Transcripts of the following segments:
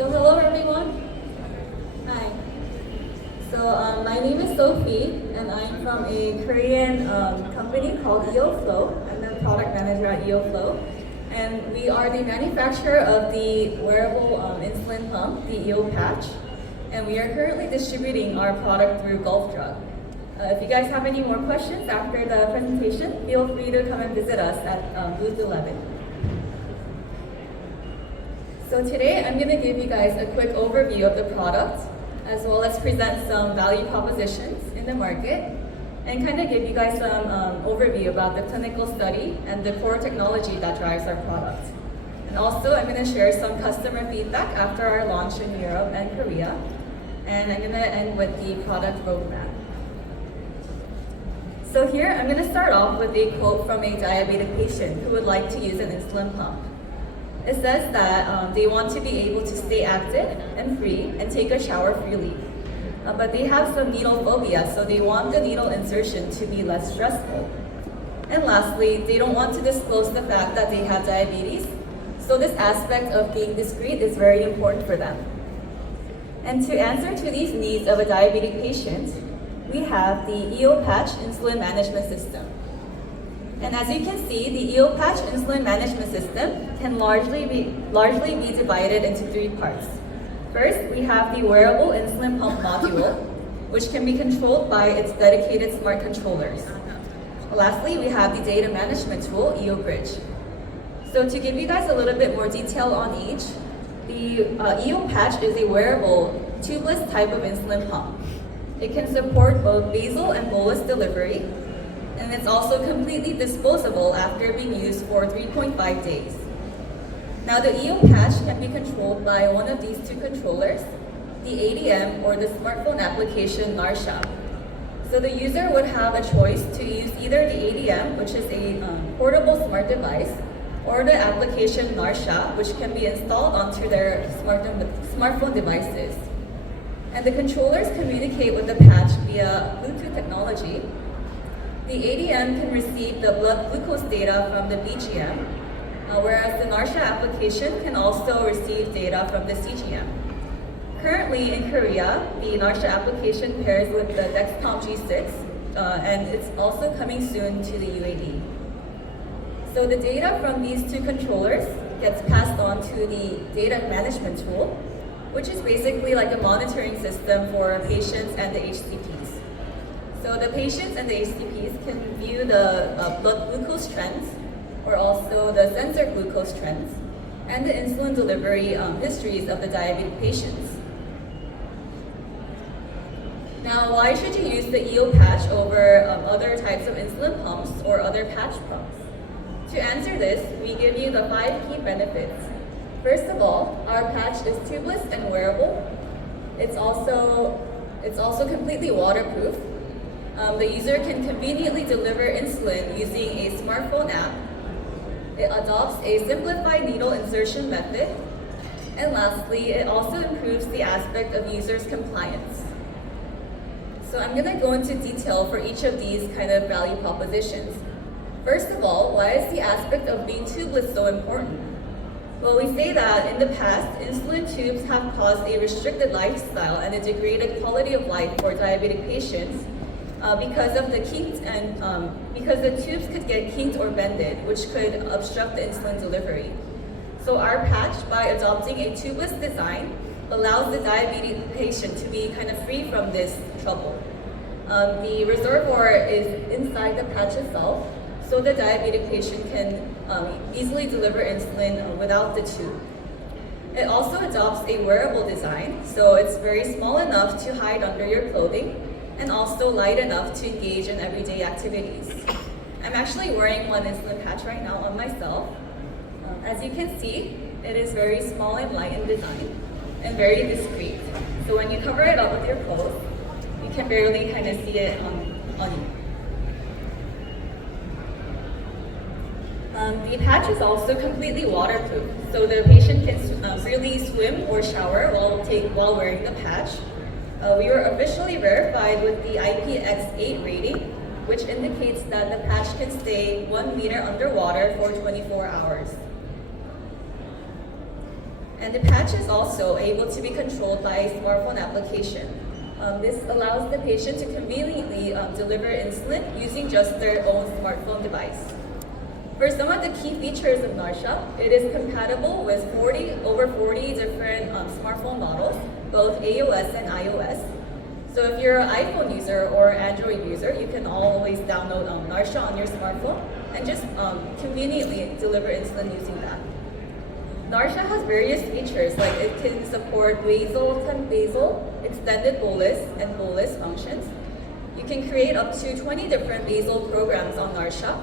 So hello everyone. Hi. So my name is Sophie, and I'm from a Korean company called EOFlow. I'm the product manager at EOFlow, and we are the manufacturer of the wearable insulin pump, the EOPatch, and we are currently distributing our product through Gulf Drug. If you guys have any more questions after the presentation, feel free to come and visit us at booth 11. So today I'm going to give you guys a quick overview of the product, as well as present some value propositions in the market, and kind of give you guys some overview about the clinical study and the core technology that drives our product. And also I'm going to share some customer feedback after our launch in Europe and Korea, and I'm going to end with the product roadmap. So here I'm going to start off with a quote from a diabetic patient who would like to use an insulin pump. It says that they want to be able to stay active and free and take a shower freely. But they have some needle phobia, so they want the needle insertion to be less stressful. And lastly, they don't want to disclose the fact that they have diabetes, so this aspect of being discreet is very important for them. And to answer to these needs of a diabetic patient, we have the EOPatch insulin management system. And as you can see, the EOPatch insulin management system can largely be divided into three parts. First, we have the wearable insulin pump module, which can be controlled by its dedicated smart controllers. Lastly, we have the data management tool, EOBridge. So to give you guys a little bit more detail on each, the EOPatch is a wearable, tubeless type of insulin pump. It can support both basal and bolus delivery, and it's also completely disposable after being used for 3.5 days. Now the EOPatch can be controlled by one of these two controllers, the ADM or the smartphone application Narsha. So the user would have a choice to use either the ADM, which is a portable smart device, or the application Narsha, which can be installed onto their smartphone devices. And the controllers communicate with the patch via Bluetooth technology. The ADM can receive the blood glucose data from the BGM, whereas the Narsha application can also receive data from the CGM. Currently in Korea, the Narsha application pairs with the Dexcom G6, and it's also coming soon to the UAE. So the data from these two controllers gets passed on to the data management tool, which is basically like a monitoring system for patients and the HCPs. So the patients and the HCPs can view the blood glucose trends, or also the sensor glucose trends, and the insulin delivery histories of the diabetic patients. Now, why should you use the EOPatch over other types of insulin pumps or other patch pumps? To answer this, we give you the 5 key benefits. First of all, our patch is tubeless and wearable. It's also completely waterproof. The user can conveniently deliver insulin using a smartphone app. It adopts a simplified needle insertion method. And lastly, it also improves the aspect of users' compliance. So I'm going to go into detail for each of these kind of value propositions. First of all, why is the aspect of being tubeless so important? Well, we say that in the past, insulin tubes have caused a restricted lifestyle and a degraded quality of life for diabetic patients because of the kinks and because the tubes could get kinked or bended, which could obstruct the insulin delivery. So our patch, by adopting a tubeless design, allows the diabetic patient to be kind of free from this trouble. The reservoir is inside the patch itself, so the diabetic patient can easily deliver insulin without the tube. It also adopts a wearable design, so it's very small enough to hide under your clothing and also light enough to engage in everyday activities. I'm actually wearing one insulin patch right now on myself. As you can see, it is very small and light in design and very discreet. So when you cover it up with your clothes, you can barely kind of see it on you. The patch is also completely waterproof, so the patient can freely swim or shower while wearing the patch. We were officially verified with the IPX8 rating, which indicates that the patch can stay 1 meter underwater for 24 hours. And the patch is also able to be controlled by a smartphone application. This allows the patient to conveniently deliver insulin using just their own smartphone device. For some of the key features of NARSHA, it is compatible with over 40 different smartphone models, both iOS and iOS. So if you're an iPhone user or Android user, you can always download NARSHA on your smartphone and just conveniently deliver insulin using that. NARSHA has various features, like it can support basal, temp basal, extended bolus, and bolus functions. You can create up to 20 different basal programs on NARSHA,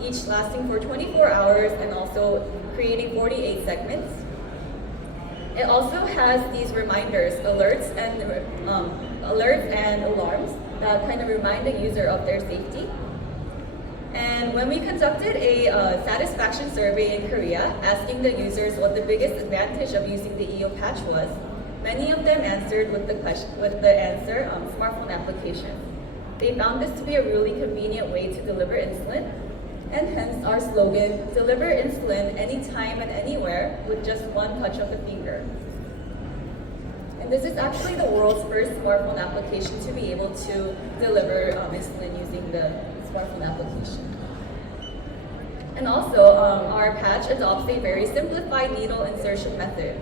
each lasting for 24 hours and also creating 48 segments. It also has these reminders, alerts and alarms that kind of remind the user of their safety. And when we conducted a satisfaction survey in Korea, asking the users what the biggest advantage of using the EOPatch was, many of them answered with the answer, smartphone application. They found this to be a really convenient way to deliver insulin, and hence our slogan, deliver insulin anytime and anywhere with just one touch of the finger. And this is actually the world's first smartphone application to be able to deliver insulin using the smartphone application. And also, our patch adopts a very simplified needle insertion method.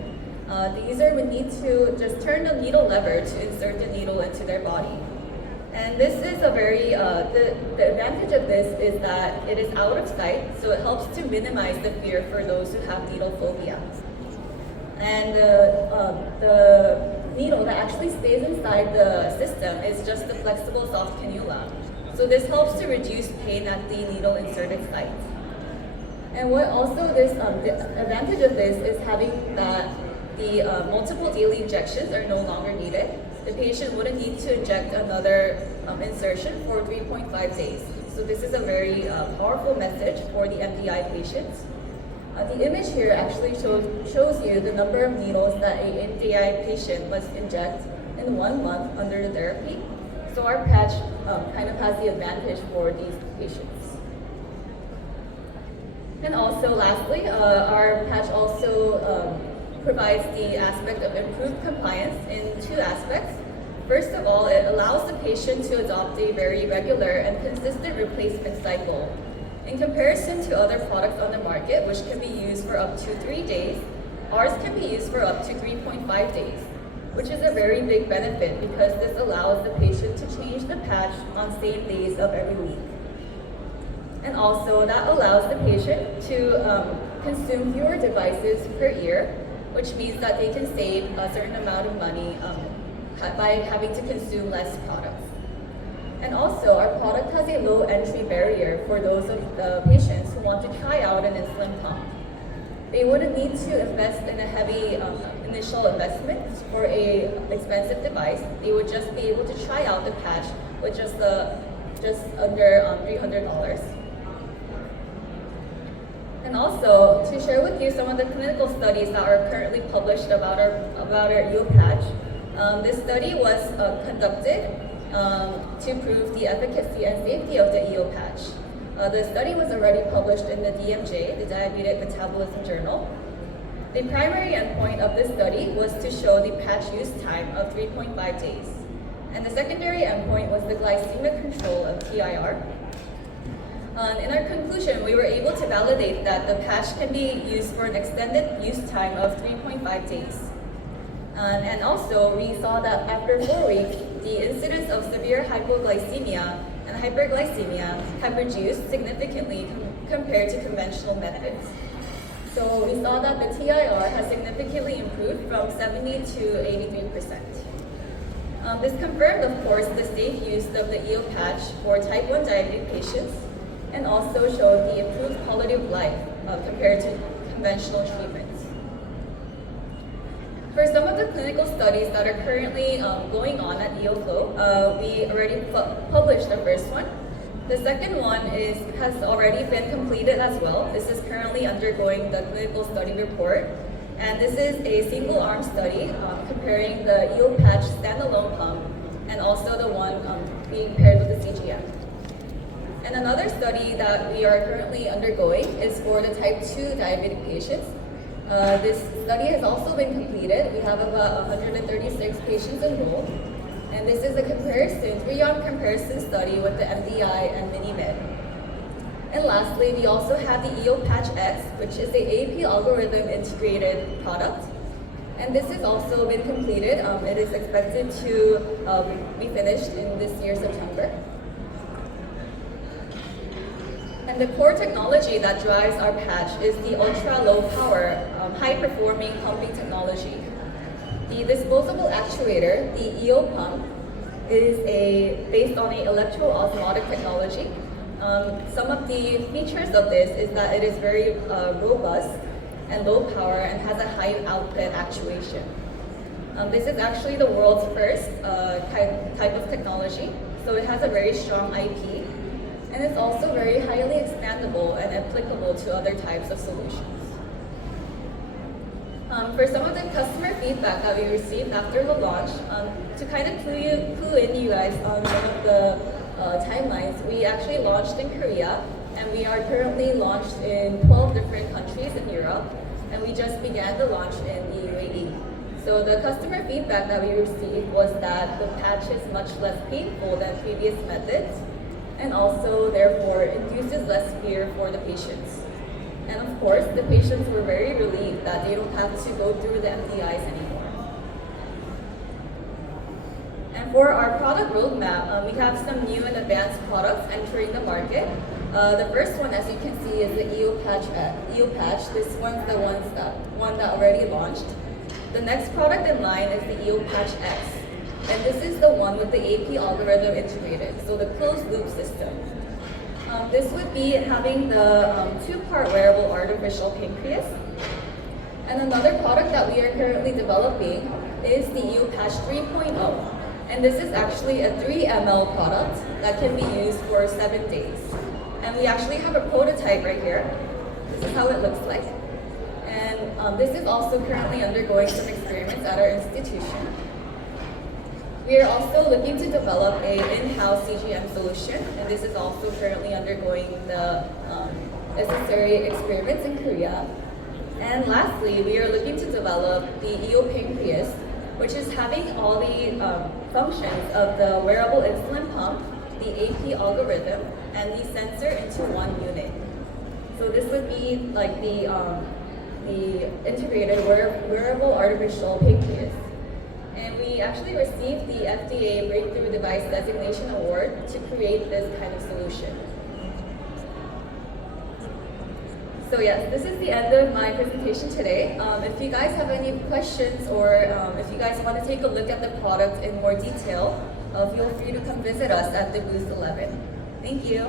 The user would need to just turn the needle lever to insert the needle into their body. And this is a very, the advantage of this is that it is out of sight, so it helps to minimize the fear for those who have needle phobia. And the needle that actually stays inside the system is just the flexible soft cannula. So this helps to reduce pain at the needle inserted site. And what also this, the advantage of this is having that the multiple daily injections are no longer needed. The patient wouldn't need to inject another insertion for 3.5 days. So this is a very powerful message for the MDI patients. The image here actually shows you the number of needles that an MDI patient must inject in 1 month under the therapy. So our patch kind of has the advantage for these patients. And also lastly, our patch also provides the aspect of improved compliance in 2 aspects. First of all, it allows the patient to adopt a very regular and consistent replacement cycle. In comparison to other products on the market, which can be used for up to 3 days, ours can be used for up to 3.5 days, which is a very big benefit because this allows the patient to change the patch on same days of every week. And also that allows the patient to consume fewer devices per year, which means that they can save a certain amount of money by having to consume less products. And also, our product has a low entry barrier for those of the patients who want to try out an insulin pump. They wouldn't need to invest in a heavy initial investment for an expensive device. They would just be able to try out the patch with just under $300. And also, to share with you some of the clinical studies that are currently published about our EOPatch. This study was conducted to prove the efficacy and safety of the EOPatch. The study was already published in the DMJ, the Diabetic Metabolism Journal. The primary endpoint of this study was to show the patch use time of 3.5 days. And the secondary endpoint was the glycemic control of TIR. In our conclusion, we were able to validate that the patch can be used for an extended use time of 3.5 days. And also, we saw that after 4 weeks, the incidence of severe hypoglycemia and hyperglycemia have reduced significantly compared to conventional methods. So we saw that the TIR has significantly improved from 70 to 83%. This confirmed, of course, the safe use of the EOPatch for type 1 diabetic patients and also showed the improved quality of life compared to conventional treatments. For some of the clinical studies that are currently going on at EOFlow, we already published the first one. The second one has already been completed as well. This is currently undergoing the clinical study report. And this is a single-arm study comparing the EOPatch standalone pump and also the one being paired with the CGM. And another study that we are currently undergoing is for the type 2 diabetic patients. This study has also been completed. We have about 136 patients enrolled. And this is a comparison, 3-arm comparison study with the MDI and MiniMed. And lastly, we also have the EOPatch X, which is the AP algorithm integrated product. And this has also been completed. It is expected to be finished in this year, September. And the core technology that drives our patch is the ultra-low power, high-performing pumping technology. The disposable actuator, the EO pump, is based on an electro-osmotic technology. Some of the features of this is that it is very robust and low power and has a high output actuation. This is actually the world's first type of technology, so it has a very strong IP, and it's also very highly expandable and applicable to other types of solutions. For some of the customer feedback that we received after the launch, to kind of clue in you guys on some of the timelines, we actually launched in Korea, and we are currently launched in 12 different countries in Europe, and we just began the launch in the UAE. So the customer feedback that we received was that the patch is much less painful than previous methods, and also therefore induces less fear for the patients. And of course, the patients were very relieved that they don't have to go through the MDIs anymore. And for our product roadmap, we have some new and advanced products entering the market. The first one, as you can see, is the EOPatch. This one's the one that already launched. The next product in line is the EOPatch X. And this is the one with the AP algorithm integrated, so the closed loop system. This would be having the 2-part wearable artificial pancreas. And another product that we are currently developing is the EOPatch 3.0. And this is actually a 3 ml product that can be used for 7 days. And we actually have a prototype right here. This is how it looks like. And this is also currently undergoing some experiments at our institution. We are also looking to develop an in-house CGM solution, and this is also currently undergoing the necessary experiments in Korea. And lastly, we are looking to develop the EOPancreas, which is having all the functions of the wearable insulin pump, the AP algorithm, and the sensor into one unit. So this would be like the integrated wearable artificial pancreas. And we actually received the FDA Breakthrough Device Designation Award to create this kind of solution. So yes, this is the end of my presentation today. If you guys have any questions, or if you guys want to take a look at the product in more detail, feel free to come visit us at the booth 11. Thank you.